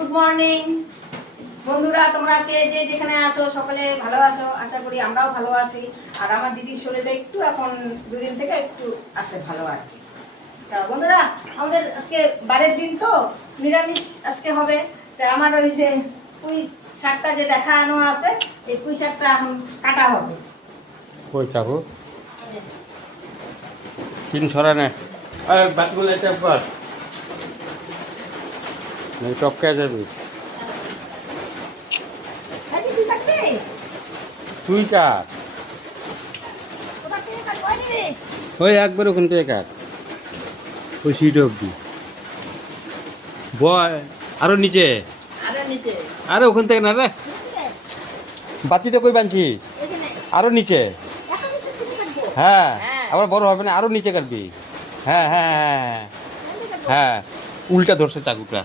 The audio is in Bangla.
গুড মর্নিং বন্ধুরা, তোমরা কে যে যেখানে আসো সকলে ভালো আছো, আশা করি আমরাও ভালো আছি। আর আমার দিদির শরীরটা একটু এখন দুদিন থেকে একটু আছে ভালো আর কি। তা বন্ধুরা, আমাদের আজকে বারের দিন তো নিরামিষ আজকে হবে। তা আমার ওই যে পুঁই শাকটা যে দেখানো আছে, এই পুঁই শাকটা এখন কাটা হবে। কই খাবো তিন ছড়া নে বাতগুলো এটা কর নাই টপকে যাবি তুই কাট ওই একবার ওখান থেকে কাট ওই সিট অব্দি বয় আরো নিচে আরে ওখান থেকে না রে বাতিটা কই বানছি আরো নিচে হ্যাঁ আবার বড় হবে না আরো নিচে কাটবি হ্যাঁ হ্যাঁ হ্যাঁ হ্যাঁ উল্টা ধরছে চাকুটা